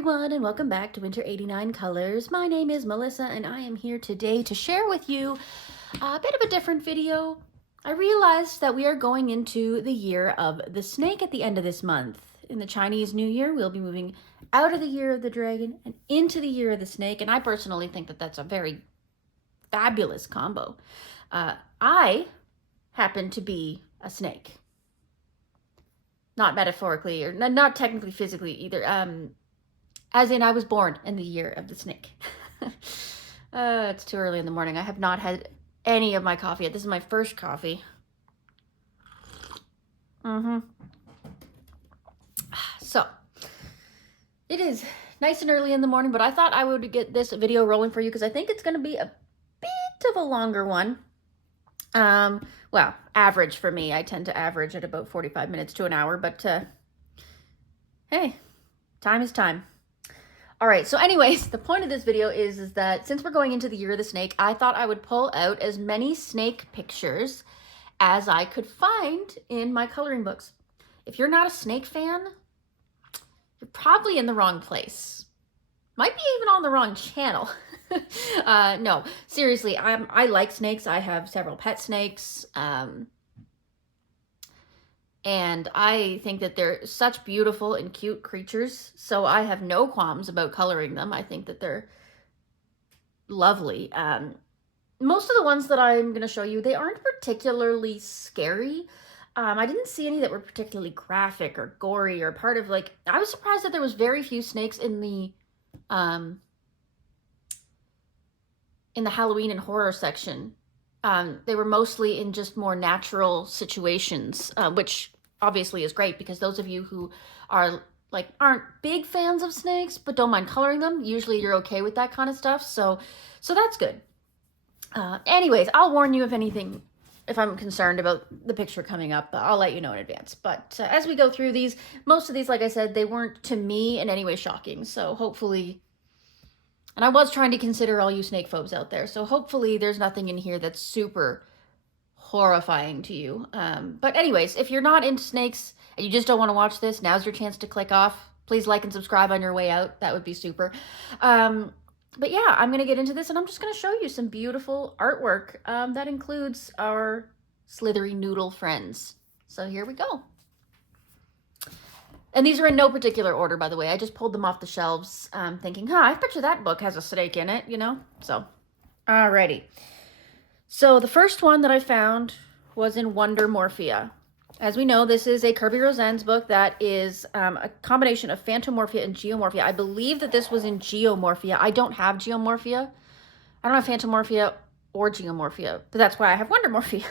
everyone, and welcome back to Winter 89 Colors. My name is Melissa, and I am here today to share with you a bit of a different video. I realized that we are going into the year of the snake at the end of this month. In the Chinese New Year, we'll be moving out of the year of the dragon and into the year of the snake, and I personally think that that's a very fabulous combo. I happen to be a snake. Not metaphorically, or not technically physically either. As in, I was born in the year of the snake. It's too early in the morning. I have not had any of my coffee yet. This is my first coffee. So, it is nice and early in the morning, but I thought I would get this video rolling for you because I think it's going to be a bit of a longer one. Well, average for me. I tend to average at about 45 minutes to an hour, but hey, time is time. All right, so anyways, the point of this video is that since we're going into the year of the snake, I thought I would pull out as many snake pictures as I could find in my coloring books. If you're not a snake fan, you're probably in the wrong place. Might be even on the wrong channel. No, seriously, I like snakes. I have several pet snakes. And I think that they're such beautiful and cute creatures. So I have no qualms about coloring them. I think that they're lovely. Most of the ones that I'm going to show you, they aren't particularly scary. I didn't see any that were particularly graphic or gory or part of like, I was surprised that there was very few snakes in the Halloween and horror section. They were mostly in just more natural situations, which obviously is great because those of you who are like aren't big fans of snakes but don't mind coloring them, usually you're okay with that kind of stuff. So that's good. Anyways, I'll warn you if I'm concerned about the picture coming up. I'll let you know in advance. But as we go through these, most of these, like I said, they weren't to me in any way shocking. So hopefully. And I was trying to consider all you snake phobes out there. So hopefully there's nothing in here that's super horrifying to you. But anyways, if you're not into snakes and you just don't want to watch this, now's your chance to click off. Please like and subscribe on your way out. That would be super. But yeah, I'm going to get into this and I'm just going to show you some beautiful artwork that includes our slithery noodle friends. So here we go. And these are in no particular order, by the way. I just pulled them off the shelves thinking, I bet you that book has a snake in it, you know? So, alrighty. So the first one that I found was in Wonder Morphia. As we know, this is a Kirby Rosen's book that is a combination of Phantomorphia and Geomorphia. I believe that this was in Geomorphia. I don't have Geomorphia. I don't have Phantomorphia or Geomorphia, but that's why I have Wonder Morphia.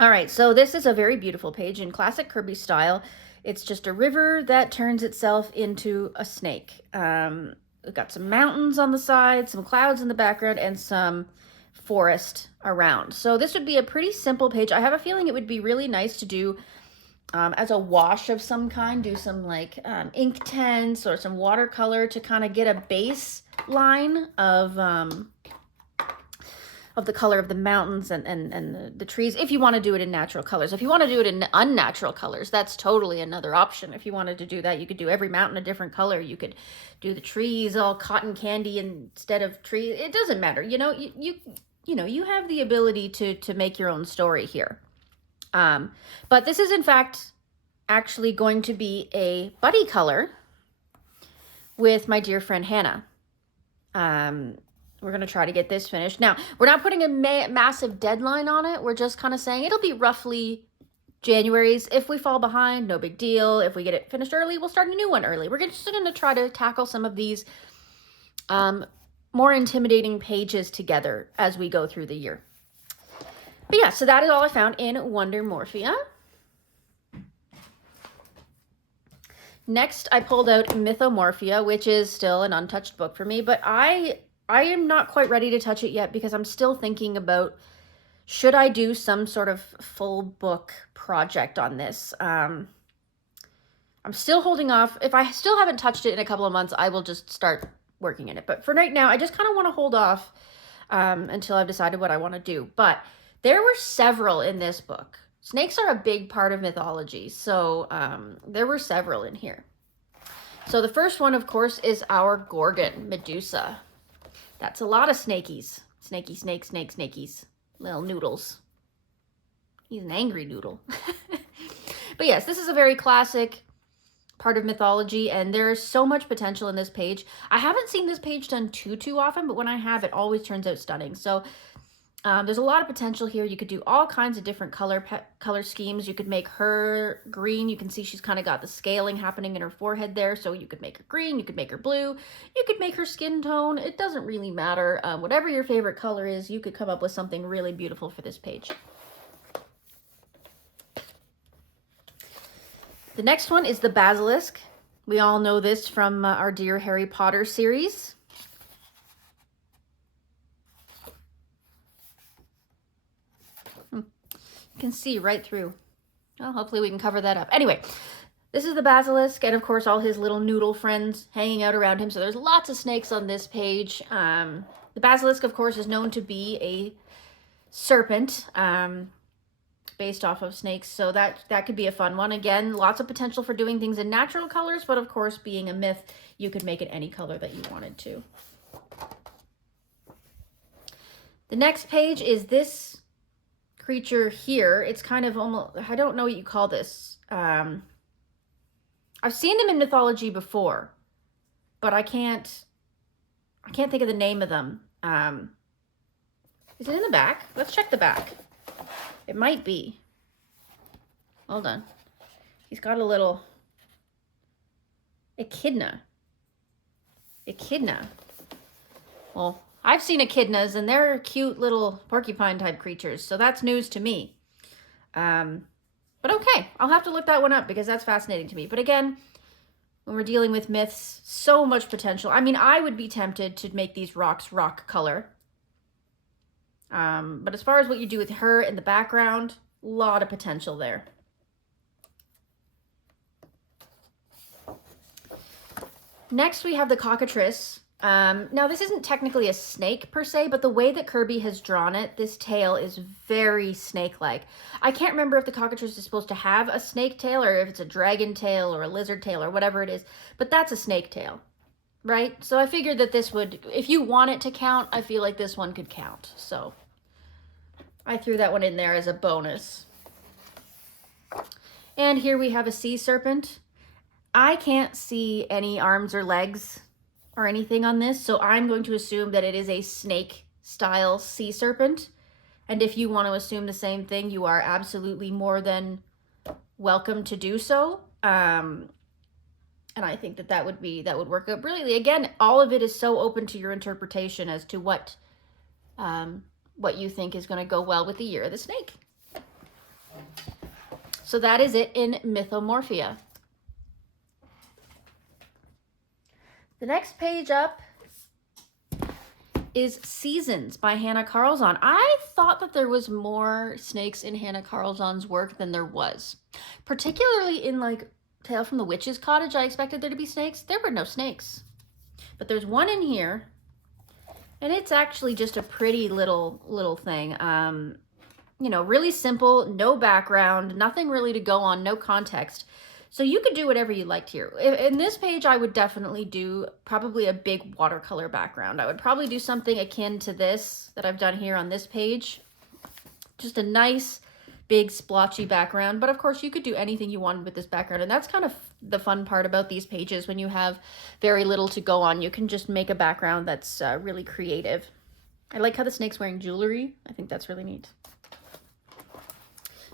All right, so this is a very beautiful page in classic Kirby style. It's just a river that turns itself into a snake. We've got some mountains on the side, some clouds in the background, and some forest around. So this would be a pretty simple page. I have a feeling it would be really nice to do as a wash of some kind, do some like ink tints or some watercolor to kind of get a baseline of the color of the mountains and the trees, if you want to do it in natural colors. If you want to do it in unnatural colors, that's totally another option. If you wanted to do that, you could do every mountain a different color. You could do the trees all cotton candy instead of trees. It doesn't matter. You know, you have the ability to make your own story here. But this is in fact actually going to be a buddy color with my dear friend Hannah. We're going to try to get this finished. Now, we're not putting a massive deadline on it. We're just kind of saying it'll be roughly January's. If we fall behind, no big deal. If we get it finished early, we'll start a new one early. We're just going to try to tackle some of these more intimidating pages together as we go through the year. But yeah, so that is all I found in Wonder Morphia. Next, I pulled out Mythomorphia, which is still an untouched book for me, but I am not quite ready to touch it yet because I'm still thinking about, should I do some sort of full book project on this? I'm still holding off. If I still haven't touched it in a couple of months, I will just start working in it. But for right now, I just kind of want to hold off until I've decided what I want to do. But there were several in this book. Snakes are a big part of mythology, so there were several in here. So the first one, of course, is our Gorgon, Medusa. That's a lot of snakies. Snaky, snake, snake, snakies. Little noodles. He's an angry noodle. But yes, this is a very classic part of mythology, and there's so much potential in this page. I haven't seen this page done too often, but when I have, it always turns out stunning. So there's a lot of potential here. You could do all kinds of different color schemes. You could make her green. You can see she's kind of got the scaling happening in her forehead there. So you could make her green. You could make her blue. You could make her skin tone. It doesn't really matter. Whatever your favorite color is, you could come up with something really beautiful for this page. The next one is the Basilisk. We all know this from our Dear Harry Potter series. You can see right through. Well, hopefully we can cover that up. Anyway, this is the Basilisk, and of course all his little noodle friends hanging out around him. So there's lots of snakes on this page. The Basilisk, of course, is known to be a serpent. Based off of snakes, so that could be a fun one. Again, lots of potential for doing things in natural colors, but of course, being a myth, you could make it any color that you wanted to. The next page is this creature here. It's kind of almost, I don't know what you call this. I've seen them in mythology before, but I can't think of the name of them. Is it in the back? Let's check the back. It might be. Hold on. He's got a little echidna. Echidna. Well, I've seen echidnas, and they're cute little porcupine type creatures, so that's news to me. But okay, I'll have to look that one up because that's fascinating to me. But again, when we're dealing with myths, so much potential. I mean, I would be tempted to make these rocks rock color. But as far as what you do with her in the background, a lot of potential there. Next, we have the cockatrice. Now, this isn't technically a snake per se, but the way that Kirby has drawn it, this tail is very snake-like. I can't remember if the cockatrice is supposed to have a snake tail or if it's a dragon tail or a lizard tail or whatever it is, but that's a snake tail, right? So I figured that this would, if you want it to count, I feel like this one could count. So I threw that one in there as a bonus. And here we have a sea serpent. I can't see any arms or legs or anything on this, so I'm going to assume that it is a snake-style sea serpent. And if you want to assume the same thing, you are absolutely more than welcome to do so. And I think that would work out brilliantly. Again, all of it is so open to your interpretation as to what you think is going to go well with the Year of the Snake. So that is it in Mythomorphia. The next page up is Seasons by Hannah Carlzon. I thought that there was more snakes in Hannah Carlzon's work than there was. Particularly in like Tale from the Witch's Cottage, I expected there to be snakes. There were no snakes. But there's one in here. And it's actually just a pretty little thing. You know, really simple, no background, nothing really to go on, no context. So you could do whatever you liked here. In this page, I would definitely do probably a big watercolor background. I would probably do something akin to this that I've done here on this page. Just a nice, big, splotchy background. But of course, you could do anything you wanted with this background. And that's kind of the fun part about these pages. When you have very little to go on, you can just make a background that's really creative. I like how the snake's wearing jewelry. I think that's really neat.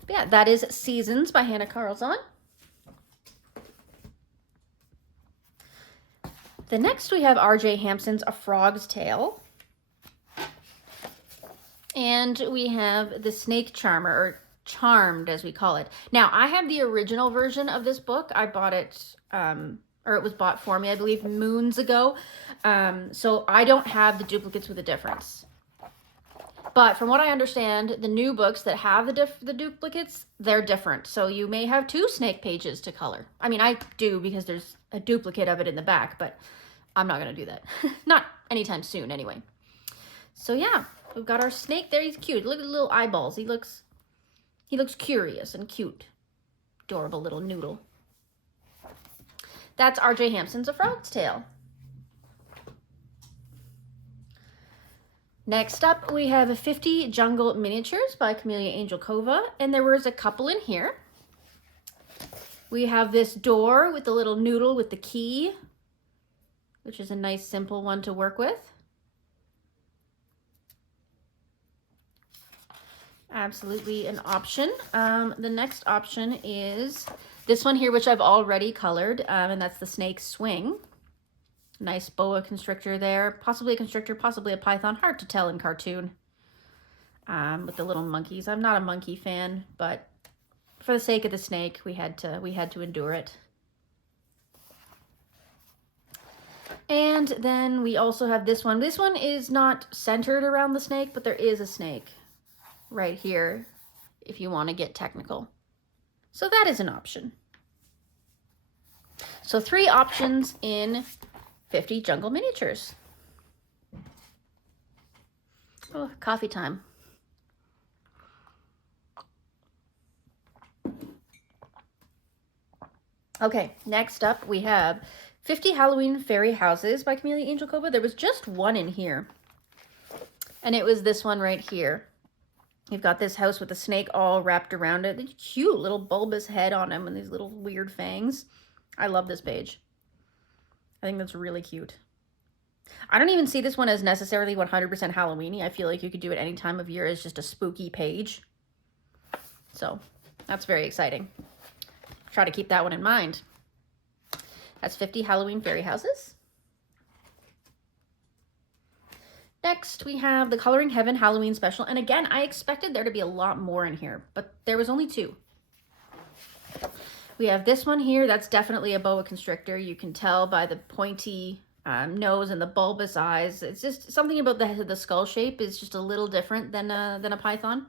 But yeah, that is Seasons by Hannah Carlzon. The next we have R.J. Hampson's A Frog's Tale. And we have The Snake Charmer, or Charmed as we call it. Now, I have the original version of this book. I bought it, or it was bought for me, I believe, moons ago. So I don't have the duplicates with a difference. But from what I understand, the new books that have the duplicates, they're different. So you may have 2 snake pages to color. I mean, I do because there's a duplicate of it in the back, but I'm not going to do that. Not anytime soon, anyway. So yeah, we've got our snake there. He's cute. Look at the little eyeballs. He looks curious and cute. Adorable little noodle. That's R.J. Hampson's A Frog's Tale. Next up, we have 50 Jungle Miniatures by Camellia Angelkova, and there was a couple in here. We have this door with the little noodle with the key, which is a nice simple one to work with. Absolutely an option. The next option is this one here, which I've already colored, and that's the Snake Swing. Nice boa constrictor there, possibly a constrictor, possibly a python, hard to tell in cartoon. With the little monkeys. I'm not a monkey fan, but for the sake of the snake, we had to endure it. And then we also have this one. This one is not centered around the snake, but there is a snake right here if you want to get technical. So that is an option. So 3 options in 50 Jungle Miniatures. Oh, coffee time. Okay, next up we have 50 Halloween Fairy Houses by Camellia Angelkova. There was just one in here, and it was this one right here. You've got this house with a snake all wrapped around it. The cute little bulbous head on him and these little weird fangs. I love this page. I think that's really cute. I don't even see this one as necessarily 100% Halloween-y. I feel like you could do it any time of year as just a spooky page. So that's very exciting. Try to keep that one in mind. That's 50 Halloween Fairy Houses. Next, we have the Coloring Heaven Halloween Special. And again, I expected there to be a lot more in here, but there was only 2. We have this one here. That's definitely a boa constrictor. You can tell by the pointy nose and the bulbous eyes. It's just something about the skull shape is just a little different than a python.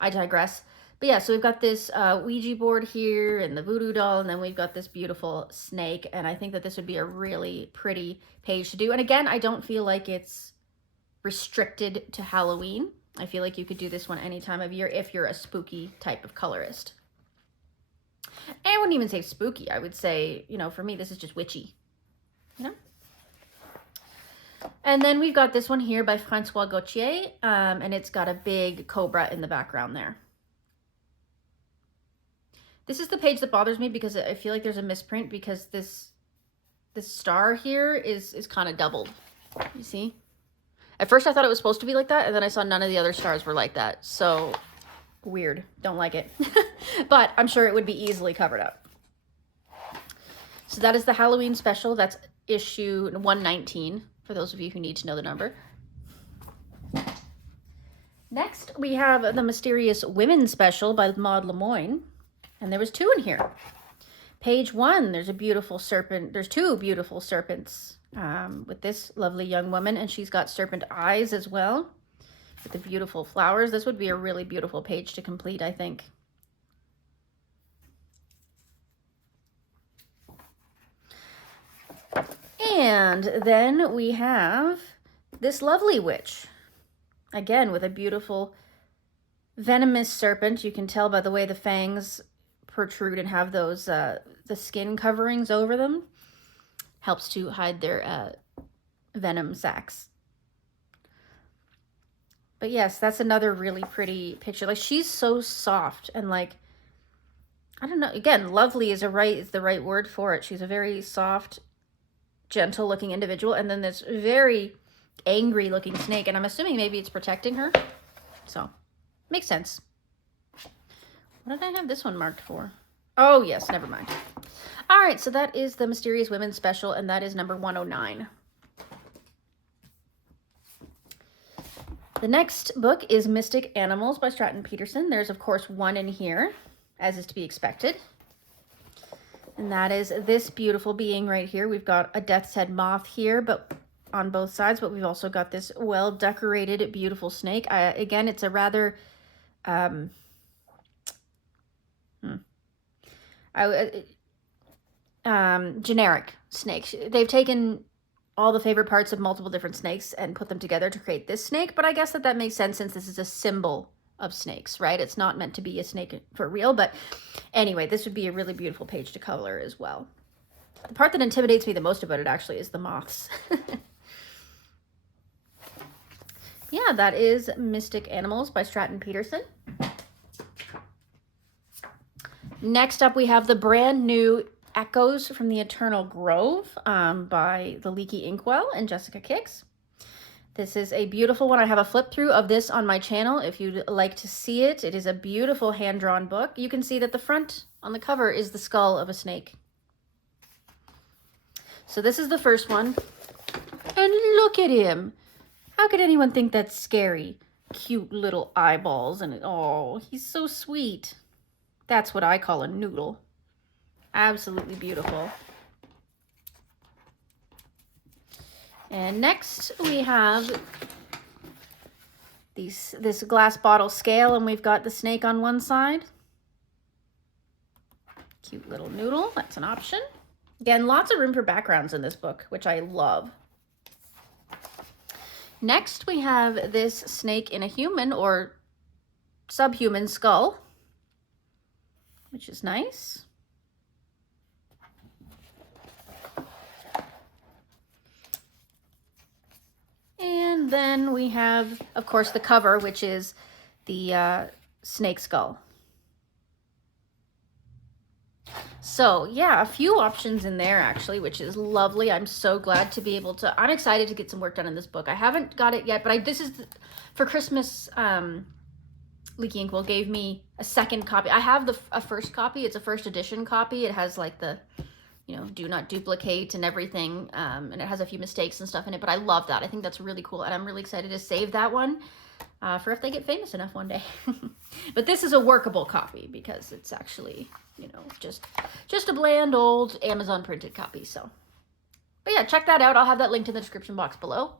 I digress. But yeah, so we've got this Ouija board here and the voodoo doll, and then we've got this beautiful snake. And I think that this would be a really pretty page to do. And again, I don't feel like it's restricted to Halloween. I feel like you could do this one any time of year if you're a spooky type of colorist. And I wouldn't even say spooky. I would say, you know, for me, this is just witchy, you know? And then we've got this one here by Francois Gauthier, and it's got a big cobra in the background there. This is the page that bothers me because I feel like there's a misprint because this star here is kind of doubled. You see? At first I thought it was supposed to be like that, and then I saw none of the other stars were like that. So weird. Don't like it. But I'm sure it would be easily covered up. So that is the Halloween special. That's issue 119, for those of you who need to know the number. Next, we have the Mysterious Women special by Maud Lemoyne. And there was 2 in here. Page 1, there's a beautiful serpent. There's 2 beautiful serpents with this lovely young woman. And she's got serpent eyes as well with the beautiful flowers. This would be a really beautiful page to complete, I think. And then we have this lovely witch. Again, with a beautiful venomous serpent. You can tell by the way the fangs protrude and have those the skin coverings over them. Helps to hide their venom sacs. But yes, that's another really pretty picture. Like, she's so soft and, like, I don't know, again, lovely is the right word for it. She's a very soft, gentle looking individual, and then this very angry looking snake, and I'm assuming maybe it's protecting her. So makes sense. What did I have this one marked for? Oh yes, never mind. All right, so that is the Mysterious Women special, and that is number 109. The next book is Mystic Animals by Stratton Peterson. There's of course 1 in here, as is to be expected. And that is this beautiful being right here. We've got a death's head moth here, but on both sides, but we've also got this well-decorated, beautiful snake. Again, it's a rather generic snake. They've taken all the favorite parts of multiple different snakes and put them together to create this snake, but I guess that makes sense since this is a symbol of snakes, right? It's not meant to be a snake for real, but anyway, this would be a really beautiful page to color as well. The part that intimidates me the most about it actually is the moths. Yeah, that is Mystic Animals by Stratton Peterson. Next up, we have the brand new Echoes from the Eternal Grove by the Leaky Inkwell and Jessica Kicks. This is a beautiful one. I have a flip through of this on my channel if you'd like to see it. It is a beautiful hand-drawn book. You can see that the front on the cover is the skull of a snake. So this is the first one. And look at him. How could anyone think that's scary? Cute little eyeballs and oh, he's so sweet. That's what I call a noodle. Absolutely beautiful. And next we have this glass bottle scale, and we've got the snake on one side. Cute little noodle, that's an option. Again, lots of room for backgrounds in this book, which I love. Next, we have this snake in a human or subhuman skull, which is nice. And then we have, of course, the cover, which is the snake skull. So yeah, a few options in there actually, which is lovely. I'm so glad to be able to, I'm excited to get some work done in this book. I haven't got it yet, but this is, for Christmas, Leaky Inkwell gave me a second copy. I have a first copy. It's a first edition copy. It has like the, you know, do not duplicate and everything. And it has a few mistakes and stuff in it, but I love that. I think that's really cool. And I'm really excited to save that one for if they get famous enough one day. But this is a workable copy because it's actually, you know, just a bland old Amazon printed copy. So, but yeah, check that out. I'll have that linked in the description box below.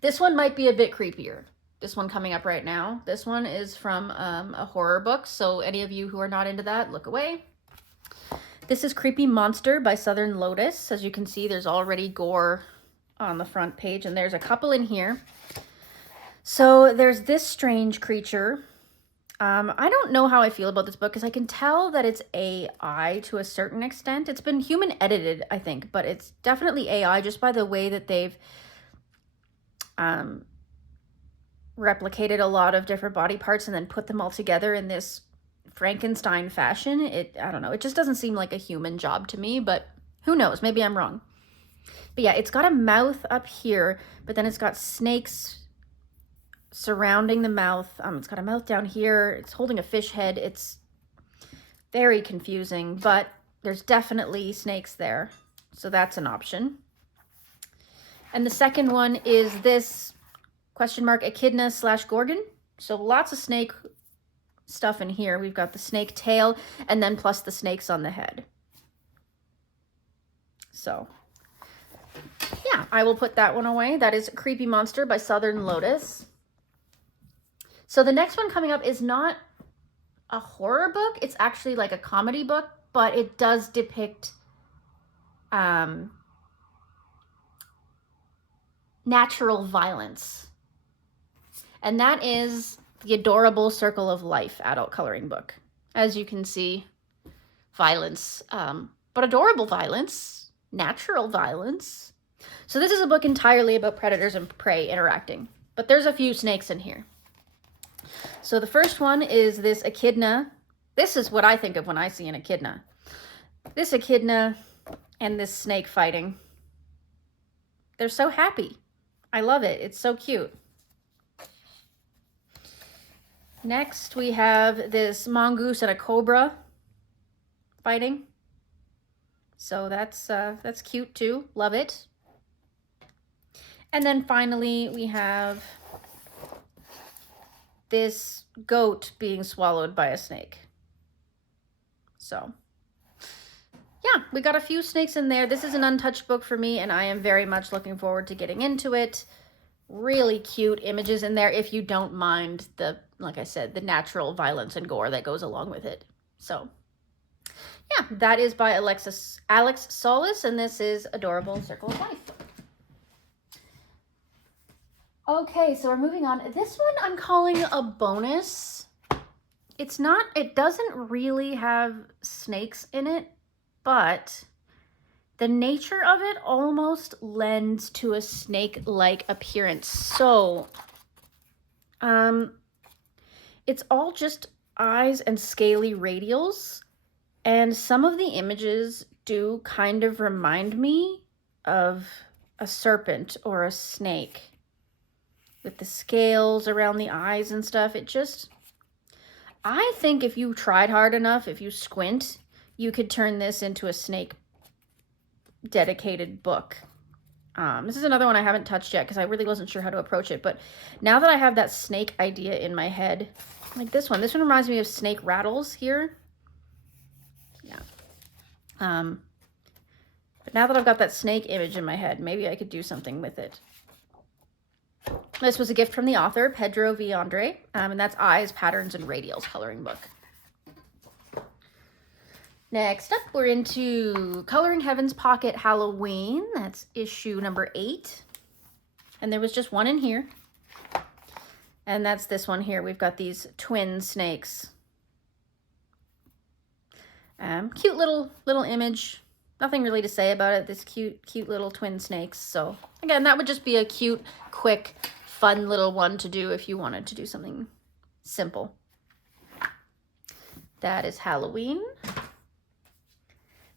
This one might be a bit creepier. This one coming up right now. This one is from a horror book. So any of you who are not into that, look away. This is Creepy Monster by Southern Lotus. As you can see, there's already gore on the front page, and there's a couple in here. So there's this strange creature. I don't know how I feel about this book because I can tell that it's AI to a certain extent. It's been human edited, I think, but it's definitely AI just by the way that they've replicated a lot of different body parts and then put them all together in this Frankenstein fashion. I don't know, it just doesn't seem like a human job to me, but who knows, maybe I'm wrong. But yeah, it's got a mouth up here, but then it's got snakes surrounding the mouth. It's got a mouth down here. It's holding a fish head. It's very confusing, but there's definitely snakes there. So that's an option. And the second one is this question mark echidna / gorgon. So lots of snake stuff in here. We've got the snake tail and then plus the snakes on the head. So yeah, I will put that one away. That is Creepy Monster by Southern Lotus. So the next one coming up is not a horror book. It's actually like a comedy book, but it does depict natural violence. And that is The Adorable Circle of Life adult coloring book. As you can see, violence, but adorable violence, natural violence. So this is a book entirely about predators and prey interacting, but there's a few snakes in here. So the first one is this echidna. This is what I think of when I see an echidna. This echidna and this snake fighting. They're so happy. I love it. It's so cute. Next, we have this mongoose and a cobra fighting. So that's cute too. Love it. And then finally, we have this goat being swallowed by a snake. So yeah, we got a few snakes in there. This is an untouched book for me, and I am very much looking forward to getting into it. Really cute images in there if you don't mind the, like I said, the natural violence and gore that goes along with it. So yeah, that is by Alex Solis, and this is Adorable Circle of Life. Okay, so we're moving on. This one I'm calling a bonus. It doesn't really have snakes in it. but the nature of it almost lends to a snake-like appearance. So, it's all just eyes and scaly radials, and some of the images do kind of remind me of a serpent or a snake with the scales around the eyes and stuff. I think if you tried hard enough, if you squint, you could turn this into a snake dedicated book. This is another one I haven't touched yet because I really wasn't sure how to approach it. But now that I have that snake idea in my head, like this one reminds me of snake rattles here. Yeah. But now that I've got that snake image in my head, maybe I could do something with it. This was a gift from the author, Pedro V. Andre, and that's Eyes, Patterns, and Radials coloring book. Next up, we're into Coloring Heaven's Pocket Halloween. That's issue number 8. And there was just one in here. And that's this one here. We've got these twin snakes. Cute little image. Nothing really to say about it. This cute little twin snakes. So again, that would just be a cute, quick, fun little one to do if you wanted to do something simple. That is Halloween.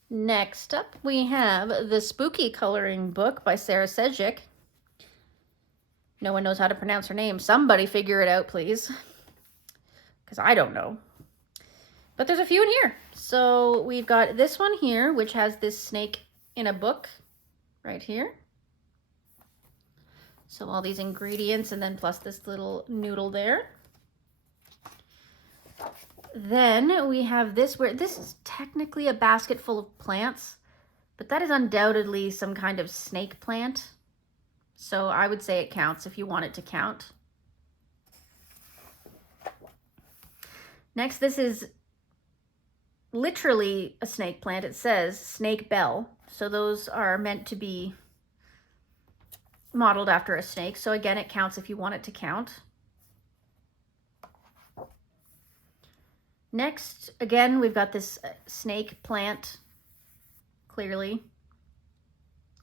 Next up, we have the Spooky Coloring Book by Sarah Sejic. No one knows how to pronounce her name. Somebody figure it out, please. Because I don't know. But there's a few in here. So we've got this one here, which has this snake in a book right here. So all these ingredients and then plus this little noodle there. Then we have this, where this is technically a basket full of plants, but that is undoubtedly some kind of snake plant. So I would say it counts if you want it to count. Next, this is literally a snake plant. It says snake bell. So those are meant to be modeled after a snake. So again, it counts if you want it to count. Next, again, we've got this snake plant, clearly.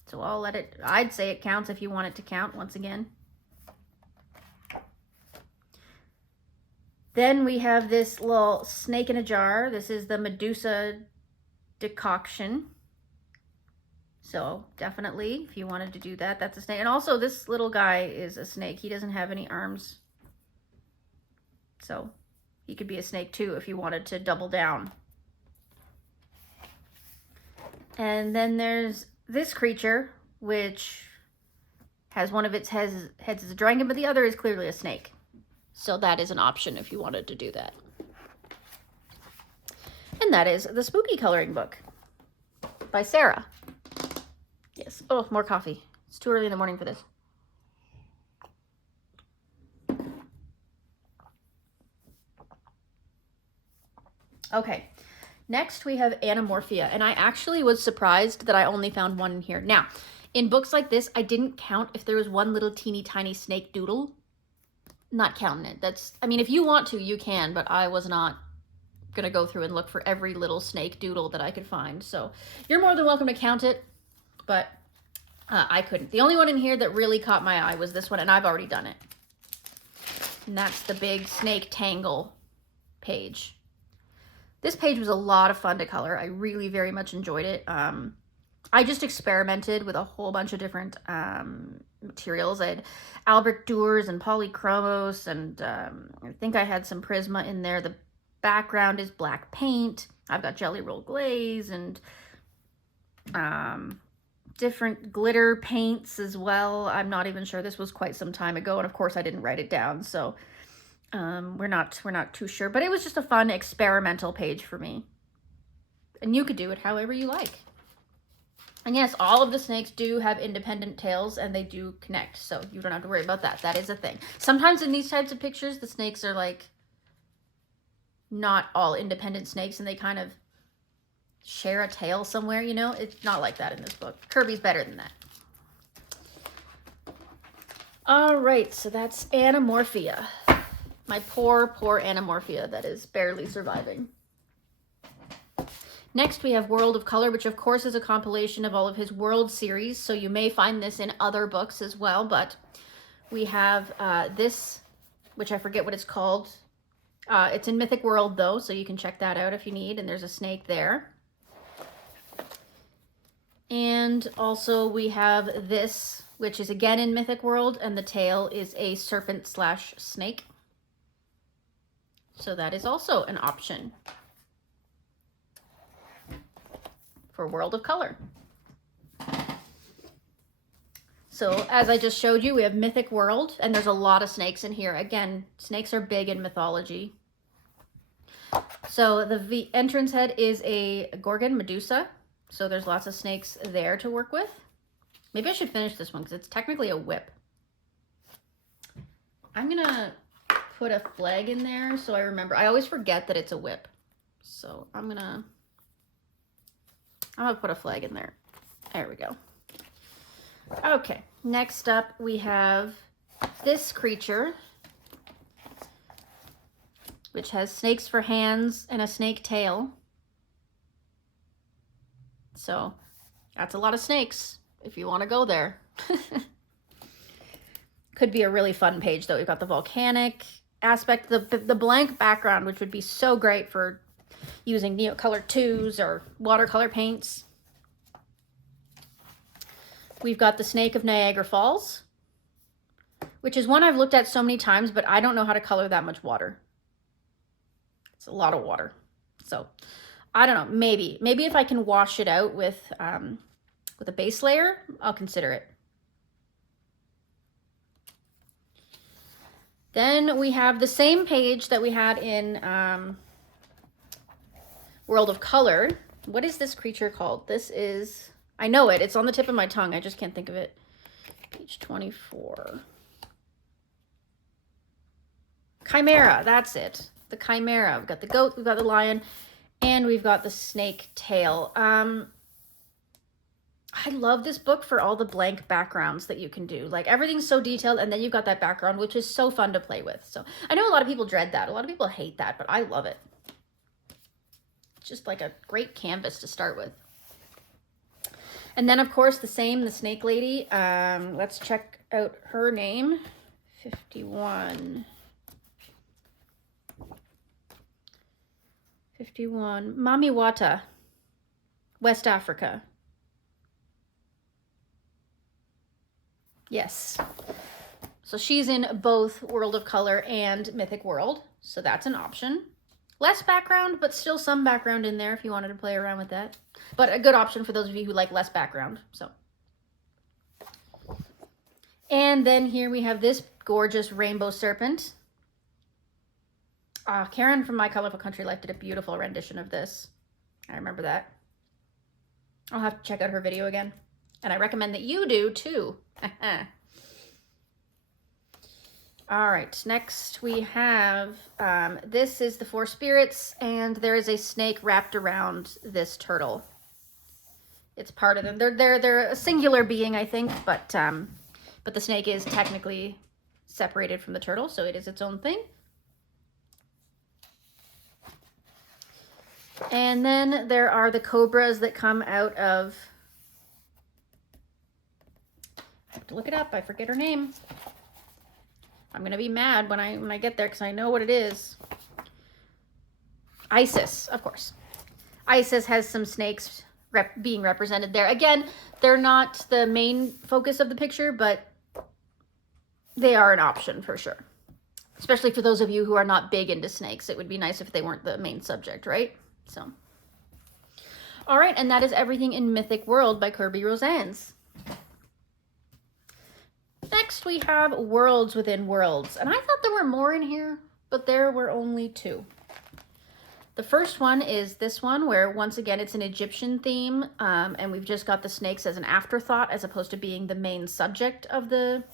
So I'd say it counts if you want it to count once again. Then we have this little snake in a jar. This is the Medusa decoction. So definitely, if you wanted to do that, that's a snake. And also this little guy is a snake. He doesn't have any arms. So he could be a snake too if you wanted to double down. And then there's this creature, which has one of its heads as a dragon, but the other is clearly a snake. So that is an option if you wanted to do that. And that is the Spooky Coloring Book by Sarah. Yes. Oh, more coffee. It's too early in the morning for this. Okay, next we have Anamorphia, and I actually was surprised that I only found one in here. Now, in books like this, I didn't count if there was one little teeny tiny snake doodle. Not counting it. I mean, if you want to, you can, but I was not gonna go through and look for every little snake doodle that I could find. So you're more than welcome to count it, but I couldn't. The only one in here that really caught my eye was this one, and I've already done it. And that's the big snake tangle page. This page was a lot of fun to color. I really very much enjoyed it. I just experimented with a whole bunch of different materials. I had Albert Doors and polychromos, and I think I had some Prisma in there. The background is black paint. I've got Jelly Roll Glaze and different glitter paints as well. I'm not even sure. This was quite some time ago, and of course I didn't write it down, so we're not too sure. But it was just a fun experimental page for me. And you could do it however you like. And yes, all of the snakes do have independent tails, and they do connect, so you don't have to worry about that. That is a thing. Sometimes in these types of pictures, the snakes are like not all independent snakes, and they kind of share a tail somewhere, you know? It's not like that in this book. Kirby's better than that. All right, so that's Anamorphia. My poor Anamorphia that is barely surviving. Next, we have World of Color, which of course is a compilation of all of his World series. So you may find this in other books as well, but we have this, which I forget what it's called. It's in Mythic World though, so you can check that out if you need, and there's a snake there. And also we have this, which is again in Mythic World, and the tail is a serpent / snake. So that is also an option for World of Color. So as I just showed you, we have Mythic World, and there's a lot of snakes in here. Again, snakes are big in mythology. So the entrance head is a Gorgon Medusa. So there's lots of snakes there to work with. Maybe I should finish this one because it's technically a whip. I'm gonna put a flag in there so I remember. I always forget that it's a whip. So I'm gonna put a flag in there. There we go. Okay, next up we have this creature, which has snakes for hands and a snake tail. So that's a lot of snakes if you want to go there. Could be a really fun page though. We've got the volcanic aspect, the blank background, which would be so great for using Neocolor 2s or watercolor paints. We've got the Snake of Niagara Falls, which is one I've looked at so many times, but I don't know how to color that much water. It's a lot of water. So I don't know, maybe if I can wash it out with a base layer, I'll consider it. Then we have the same page that we had in World of Color. What is this creature called? This is, I know it, it's on the tip of my tongue. I just can't think of it. Page 24. Chimera, that's it. The Chimera. We've got the goat, we've got the lion, and we've got the snake tail. I love this book for all the blank backgrounds that you can do. Like everything's so detailed, and then you've got that background, which is so fun to play with. So I know a lot of people dread that. A lot of people hate that, but I love it. It's just like a great canvas to start with. And then of course the snake lady. Let's check out her name. 51. Mamiwata, West Africa. Yes. So she's in both World of Color and Mythic World. So that's an option. Less background, but still some background in there if you wanted to play around with that. But a good option for those of you who like less background. So. And then here we have this gorgeous rainbow serpent. Karen from My Colorful Country Life did a beautiful rendition of this. I remember that. I'll have to check out her video again. And I recommend that you do too. All right, next we have, this is the Four Spirits, and there is a snake wrapped around this turtle. It's part of them. They're a singular being, I think, but the snake is technically separated from the turtle, so it is its own thing. And then there are the cobras that come out of, I have to look it up, I forget her name. I'm gonna be mad when I get there because I know what it is. Isis, of course. Isis has some snakes being represented there. Again, they're not the main focus of the picture, but they are an option for sure. Especially for those of you who are not big into snakes. It would be nice if they weren't the main subject, right? So, all right, and that is everything in Mythic World by Kirby Rosannes. Next, we have Worlds Within Worlds, and I thought there were more in here, but there were only 2. The first one is this one, where once again it's an Egyptian theme, and we've just got the snakes as an afterthought as opposed to being the main subject of the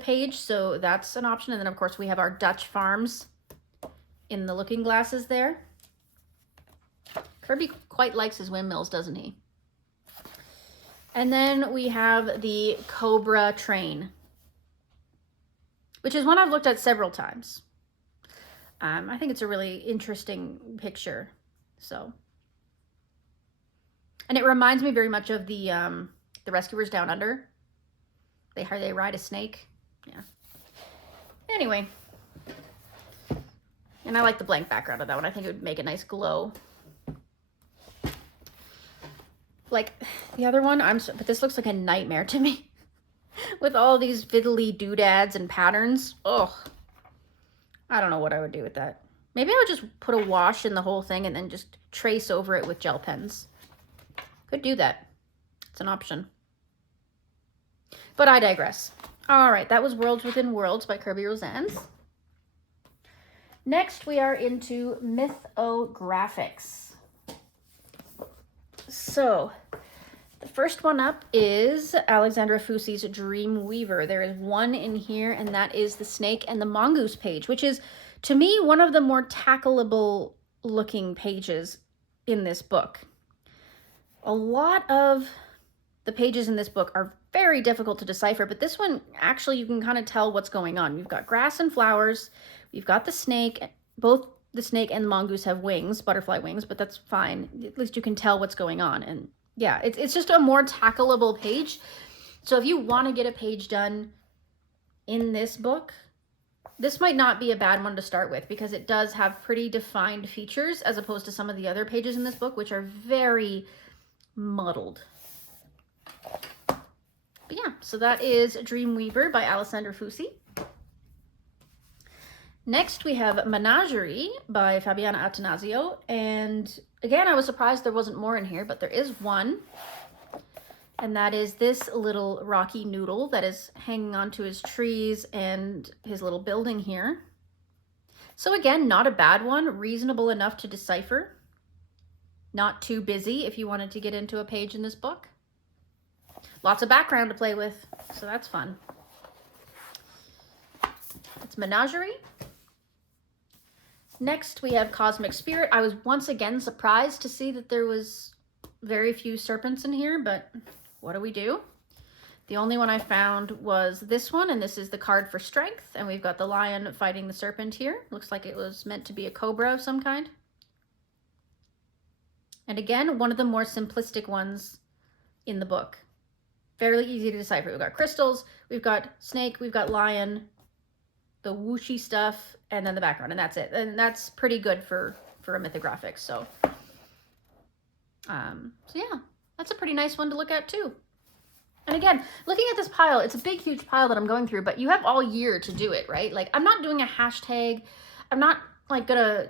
page, so that's an option. And then of course we have our Dutch farms in the looking glasses there. Kirby quite likes his windmills, doesn't he? And then we have the Cobra Train, which is one I've looked at several times. I think it's a really interesting picture. So And it reminds me very much of the Rescuers Down Under. They ride a snake. Yeah. Anyway. And I like the blank background of that one. I think it would make a nice glow. Like the other one, but this looks like a nightmare to me. With all these fiddly doodads and patterns. Ugh. I don't know what I would do with that. Maybe I would just put a wash in the whole thing and then just trace over it with gel pens. Could do that. It's an option. But I digress. All right, that was Worlds Within Worlds by Kirby Rosanz. Next, we are into mythographics. So, the first one up is Alexandra Fusi's Dream Weaver. There is one in here, and that is the snake and the mongoose page, which is, to me, one of the more tackleable looking pages in this book. A lot of the pages in this book are very difficult to decipher, but this one, actually, you can kind of tell what's going on. You've got grass and flowers. You've got the snake. Both the snake and the mongoose have wings, butterfly wings, but that's fine. At least you can tell what's going on. And yeah, it's just a more tackleable page. So if you want to get a page done in this book, this might not be a bad one to start with, because it does have pretty defined features as opposed to some of the other pages in this book, which are very muddled. But yeah, so that is Dreamweaver by Alessandra Fusi. Next, we have Menagerie by Fabiana Attanasio. And again, I was surprised there wasn't more in here, but there is one. And that is this little rocky noodle that is hanging onto his trees and his little building here. So again, not a bad one, reasonable enough to decipher. Not too busy if you wanted to get into a page in this book. Lots of background to play with, so that's fun. It's Menagerie. Next, we have Cosmic Spirit. I was once again surprised to see that there was very few serpents in here, but what do we do? The only one I found was this one, and this is the card for strength, and we've got the lion fighting the serpent here. Looks like it was meant to be a cobra of some kind. And again, one of the more simplistic ones in the book. Fairly easy to decipher. We've got crystals, we've got snake, we've got lion, the whooshy stuff, and then the background, and that's it. And that's pretty good for a mythographic. So yeah, that's a pretty nice one to look at too. And again, looking at this pile, it's a big, huge pile that I'm going through, but you have all year to do it, right? Like, I'm not doing a hashtag. I'm not like gonna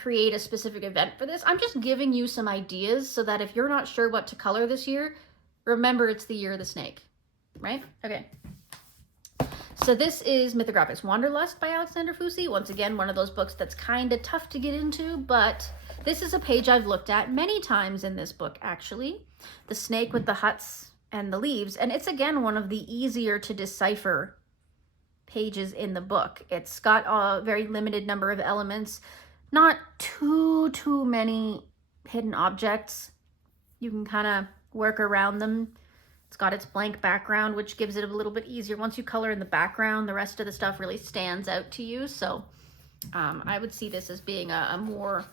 create a specific event for this. I'm just giving you some ideas so that if you're not sure what to color this year, remember it's the year of the snake, right? Okay. So this is Mythographics Wanderlust by Alexandra Fusi. Once again, one of those books that's kind of tough to get into, but this is a page I've looked at many times in this book, actually. The snake with the huts and the leaves. And it's, again, one of the easier to decipher pages in the book. It's got a very limited number of elements, not too many hidden objects. You can kind of work around them. It's got its blank background, which gives it a little bit easier. Once you color in the background, the rest of the stuff really stands out to you. So I would see this as being a more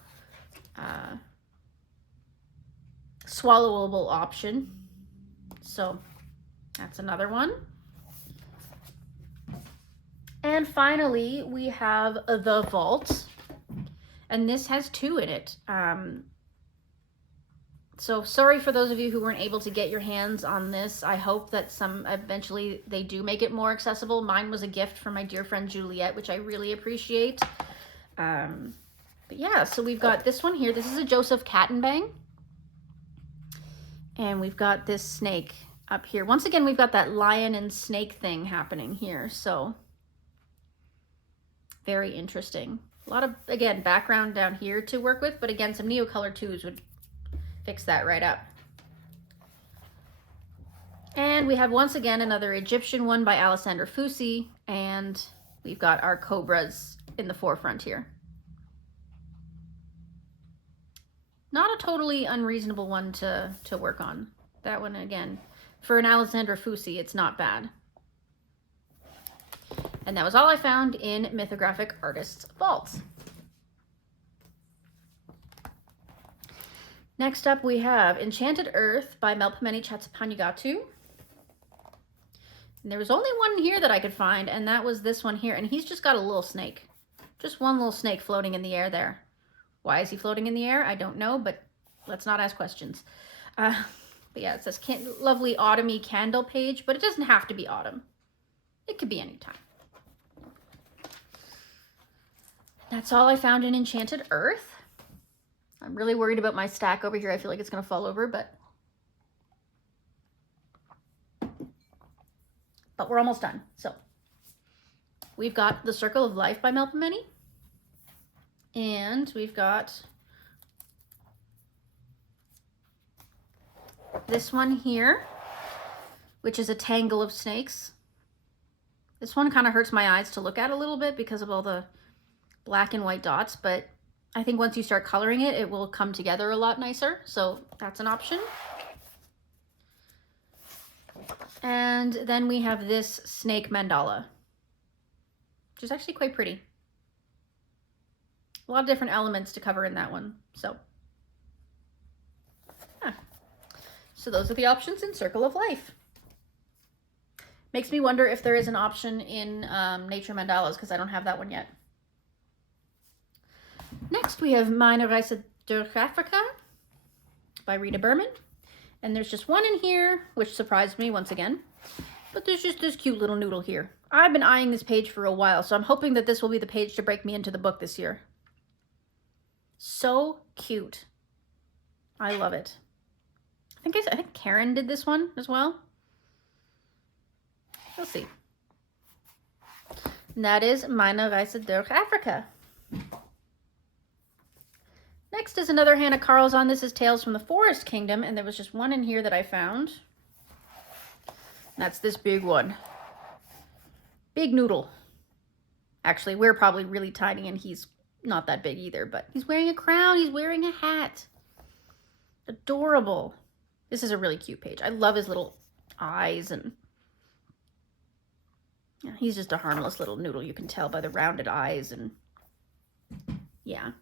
swallowable option. So that's another one. And finally, we have The Vault. And this has two in it. So sorry for those of you who weren't able to get your hands on this. I hope that eventually they do make it more accessible. Mine was a gift from my dear friend Juliet, which I really appreciate. But yeah, so we've got this one here. This is a Joseph Kattenbang. And we've got this snake up here. Once again, we've got that lion and snake thing happening here. So very interesting. A lot of, again, background down here to work with, but again, some Neocolor 2s would fix that right up. And we have, once again, another Egyptian one by Alessandra Fusi, and we've got our cobras in the forefront here. Not a totally unreasonable one to work on. That one, again, for an Alessandra Fusi, it's not bad. And that was all I found in Mythographic Artists' Vaults. Next up we have Enchanted Earth by Melpomene Chattopadhyay. And there was only one here that I could find, and that was this one here. And he's just got a little snake. Just one little snake floating in the air there. Why is he floating in the air? I don't know, but let's not ask questions. But yeah, it's this lovely autumny candle page, but it doesn't have to be autumn. It could be any time. That's all I found in Enchanted Earth. I'm really worried about my stack over here. I feel like it's going to fall over, but we're almost done. So we've got The Circle of Life by Melpomene, and we've got this one here, which is a tangle of snakes. This one kind of hurts my eyes to look at a little bit because of all the black and white dots, but I think once you start coloring it, it will come together a lot nicer. So that's an option. And then we have this snake mandala, which is actually quite pretty. A lot of different elements to cover in that one. So, yeah. So those are the options in Circle of Life. Makes me wonder if there is an option in Nature Mandalas, because I don't have that one yet. Next, we have Meine Reise durch Afrika by Rita Berman. And there's just one in here, which surprised me once again. But there's just this cute little noodle here. I've been eyeing this page for a while, so I'm hoping that this will be the page to break me into the book this year. So cute. I love it. I think Karen did this one as well. We'll see. And that is Meine Reise durch Afrika. Next is another Hannah Carlzon. This is Tales from the Forest Kingdom, and there was just one in here that I found. That's this big one. Big noodle. Actually, we're probably really tiny, and he's not that big either, but he's wearing a crown. He's wearing a hat. Adorable. This is a really cute page. I love his little eyes, and yeah, he's just a harmless little noodle. You can tell by the rounded eyes, and yeah.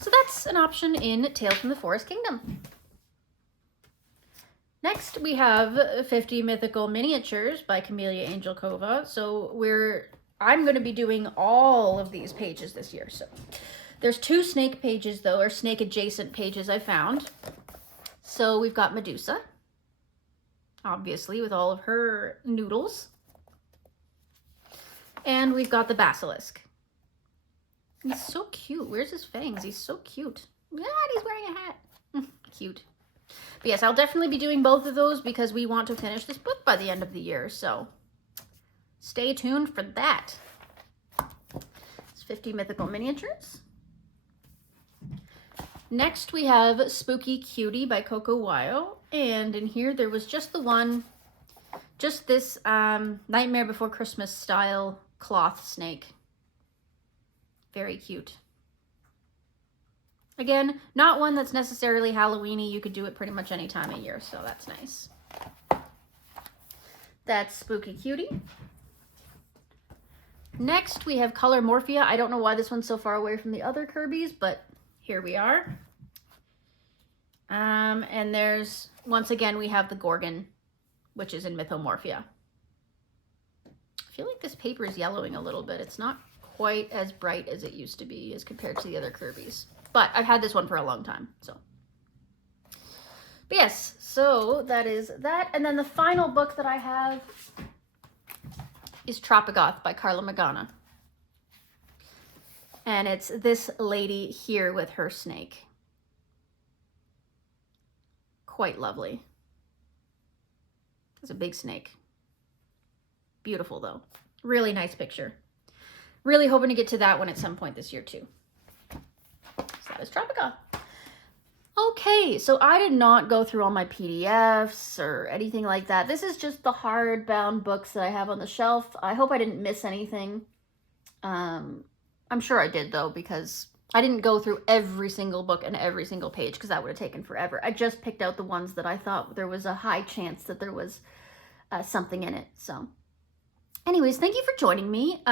So that's an option in Tales from the Forest Kingdom. Next, we have 50 Mythical Miniatures by Camellia Angelkova. So I'm going to be doing all of these pages this year. So there's 2 snake pages, though, or snake adjacent pages I found. So we've got Medusa, obviously, with all of her noodles. And we've got the Basilisk. He's so cute. Where's his fangs? He's so cute. Yeah, he's wearing a hat. Cute. But yes, I'll definitely be doing both of those because we want to finish this book by the end of the year. So stay tuned for that. It's 50 Mythical Miniatures. Next, we have Spooky Cutie by Coco Wyo. And in here, there was just the one, just this Nightmare Before Christmas style cloth snake. Very cute. Again, not one that's necessarily Halloween-y. You could do it pretty much any time of year, so that's nice. That's Spooky Cutie. Next, we have Color Morphia. I don't know why this one's so far away from the other Kirby's, but here we are. And there's, once again, we have the Gorgon, which is in Mythomorphia. I feel like this paper is yellowing a little bit. It's not quite as bright as it used to be as compared to the other Kirby's. But I've had this one for a long time, so. But yes, so that is that. And then the final book that I have is Tropigoth by Carla Magana. And it's this lady here with her snake. Quite lovely. It's a big snake. Beautiful, though. Really nice picture. Really hoping to get to that one at some point this year, too. So that is Tropica. Okay, so I did not go through all my PDFs or anything like that. This is just the hardbound books that I have on the shelf. I hope I didn't miss anything. I'm sure I did, though, because I didn't go through every single book and every single page because that would have taken forever. I just picked out the ones that I thought there was a high chance that there was something in it. So anyways, thank you for joining me.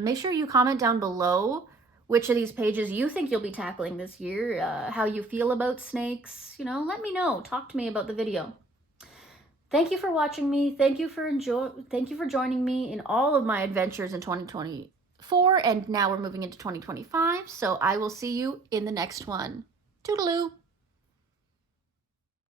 Make sure you comment down below which of these pages you think you'll be tackling this year, how you feel about snakes. You know, let me know. Talk to me about the video. Thank you for watching me. Thank you for joining me in all of my adventures in 2024, and now we're moving into 2025. So I will see you in the next one. Toodaloo.